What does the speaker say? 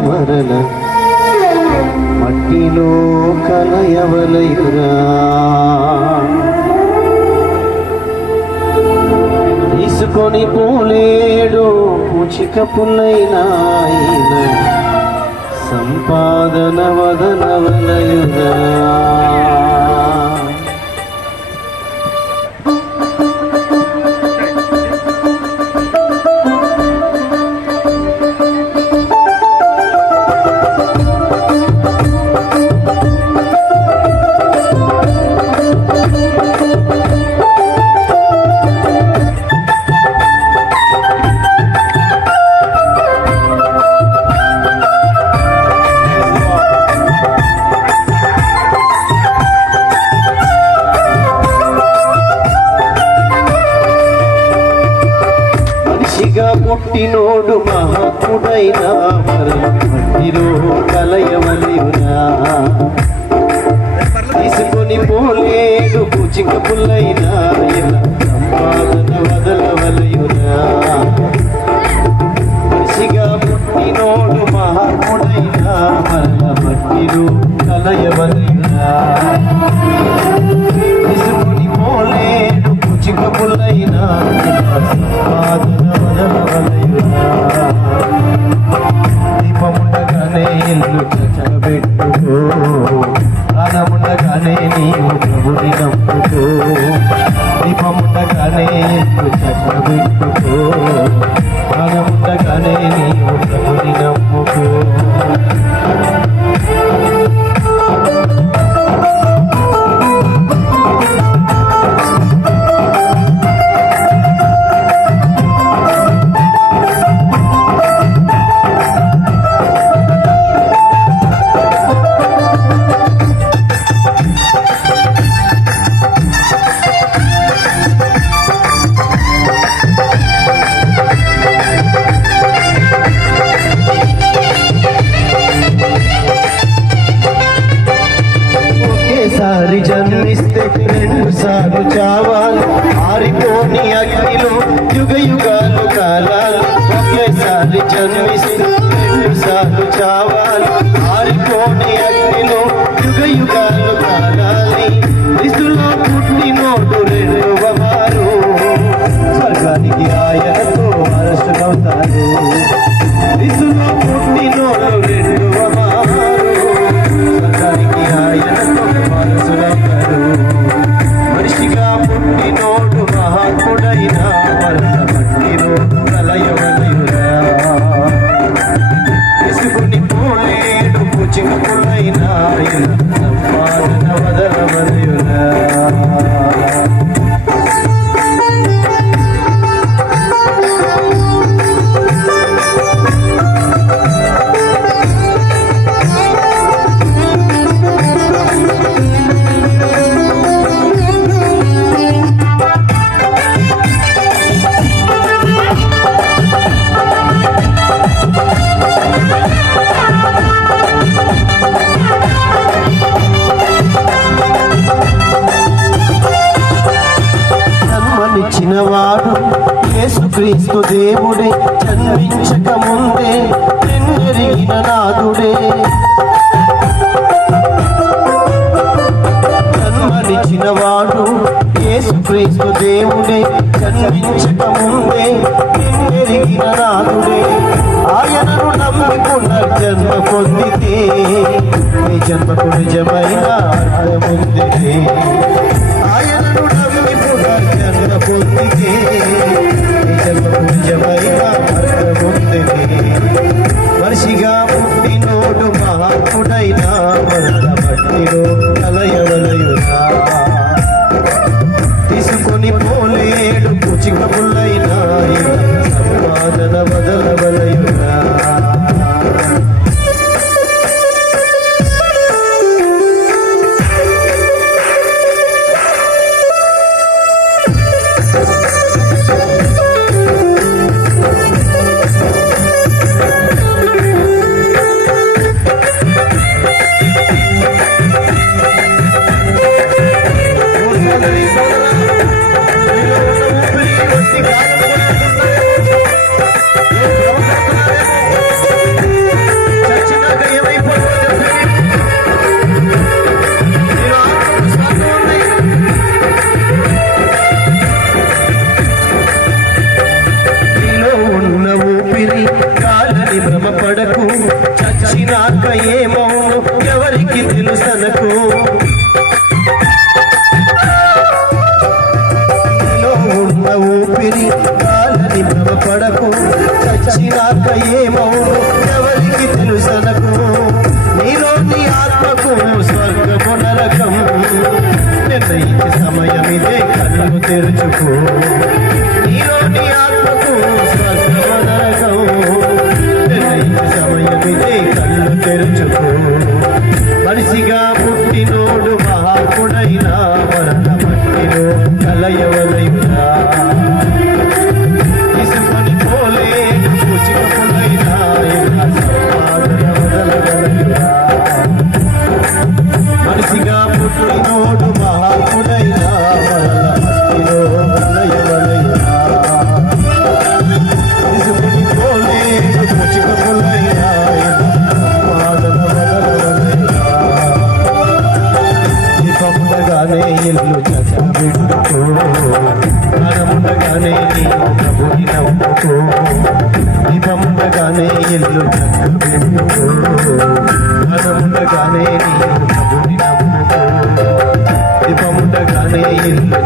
మరల మట్టిలో కలయవలయురా తీసుకొని పోలేడు పూచిక పుల్లైనా సంపాదన వదనవలయురా పుట్టినోడు మహాత్ముడైన మట్టిలో కలయవలయురా తీసుకొని పోలేడు పూచిక పుల్లైనా సంపాదన వదలవలయురా మనిషిగా పుట్టినోడు మహాత్ముడైన మట్టిలో కలయవలయురా తీసుకొని పోలేడు పూచిక పుల్లైనా సంపాదన దీపముండగానే ఇల్లు చక్కబెట్టుకో ప్రాణముండగానే నీవు ప్రభుని నమ్ముకో దీపముండగానే ఇల్లు చక్కబెట్టుకో ప్రాణముండగానే నీవు ప్రభుని నమ్ముకో జన్మిస్తే రెండు సార్లు చావాలి ఆరిపోని అగ్నిలో యుగ యుగాలు కాలాలి ఒకేసారి జన్మిస్తే రెండు సార్లు చావాలి ఆరిపోని అగ్నిలో యుగ యుగాలు కాలాలి దిశలో పుట్టినోడు రెండవ వారు స్వర్గానికి ఆయనతో అరసులవుతారు దిశలో పుట్టినోడు రెండవ వారు స్వర్గానికి ఆయనతో మనిషిగా పుట్టినోడు మహాత్ముడైన మట్టిలో కలయవలయురా తీసుకుని పోలేడు పూచిక పుల్లైనా సంపాదన వదలవలయురా వాడు యేసుక్రీస్తు దేవుడే జన్మించక ముందే నిన్నెరిగిన నాదుడే జన్మనిచ్చిన వాడు యేసుక్రీస్తు దేవుడే జన్మించక ముందే నిన్నెరిగిన నాదుడే ఆయనను నమ్మి పునర్జన్మ పొందితే నీ జన్మకు నిజమైన అర్థముందితే ఆయనను నమ్మి పునర్జన్మ పొందితే నీ జన్మకు నిజమైన అర్థముందితే మనిషిగా పుట్టినోడు మహాత్ముడైన మట్టిలో కలయవలయురా తీసుకొని పోలేడు పూచిక పుల్లైనా సంపాదన వదలవలయురా భయపడకు చచ్చినాక ఏమవును ఎవరికి తెలుసనకు నీలో ఉన్న ఊపిరి కాలని భ్రమపడకు చచ్చినాక ఏమవును ఎవరికి తెలుసనకు నీలో నీ ఆత్మకు స్వర్గము నరకం నిర్ణయించే సమయమిదే కళ్ళు తెరుచుకో నీలో నీ ఆత్మకు స్వర్గము నరకం నిర్ణయించే సమయమిదే కళ్ళు తెరుచుకో మనిషిగా పుట్టినోడు మహాత్ముడైనా మరణ మట్టిలో కలయవలయుడా తీసుకొని పోలేడు పూచికపులైనా సంపాదన వదలవలయుడా మనిషిగా పుట్టినోడు మహాత్ముడైనా మరణ మట్టిలో కలయవలయుడా తీసుకొని పోలేడు పూచికపులైనా సంపాదన వదలవలయుడా దీపముండగానే ఇల్లు చక్కబెట్టుకో జ్ఞానముండగానే నీవు ప్రభుని నమ్ముకో దీపముండగానే ఇల్లు చక్కబెట్టుకో జ్ఞానముండగానే నీవు ప్రభుని నమ్ముకో దీపముండగానే ఇల్లు